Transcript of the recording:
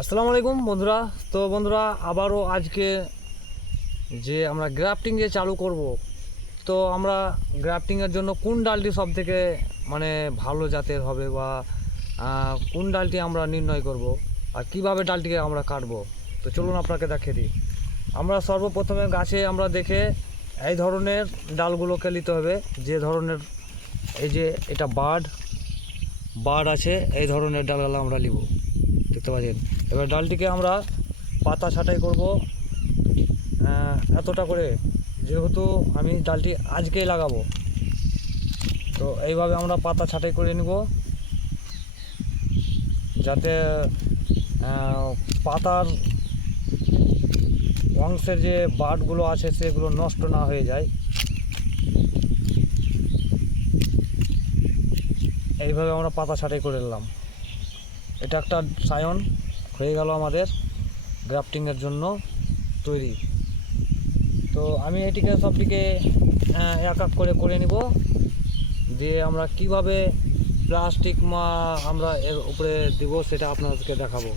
আসসালামু আলাইকুম বন্ধুরা। তো বন্ধুরা, আবারও আজকে যে আমরা গ্রাফটিং যে চালু করব, তো আমরা গ্রাফটিংয়ের জন্য কোন ডালটি সব থেকে ভালো জাতের হবে বা কোন ডালটি আমরা নির্ণয় করব আর কিভাবে ডালটিকে আমরা কাটবো, তো চলুন আপনাকে দেখিয়ে দিই। আমরা সর্বপ্রথমে গাছে আমরা দেখে এই ধরনের ডালগুলোকে নিতে হবে, যে ধরনের এই যে এটা বার্ড আছে, এই ধরনের ডালগুলো আমরা নিব, দেখতে পাচ্ছেন। এবার ডালটিকে আমরা পাতা ছাঁটাই করব এতটা করে, যেহেতু আমি ডালটি আজকেই লাগাবো, তো এইভাবে আমরা পাতা ছাঁটাই করে নিব, যাতে পাতার অংশের যে বার্ডগুলো আছে সেগুলো নষ্ট না হয়ে যায়। এইভাবে আমরা পাতা ছাঁটাই করে নিলাম। এটা একটা সায়ন হয়ে গেল আমাদের গ্রাফটিংয়ের জন্য তৈরি। তো আমি এটিকে সবটিকে এক এক করে করে নিব, দিয়ে আমরা কিভাবে প্লাস্টিক আমরা এর উপরে দিব সেটা আপনাদেরকে দেখাবো।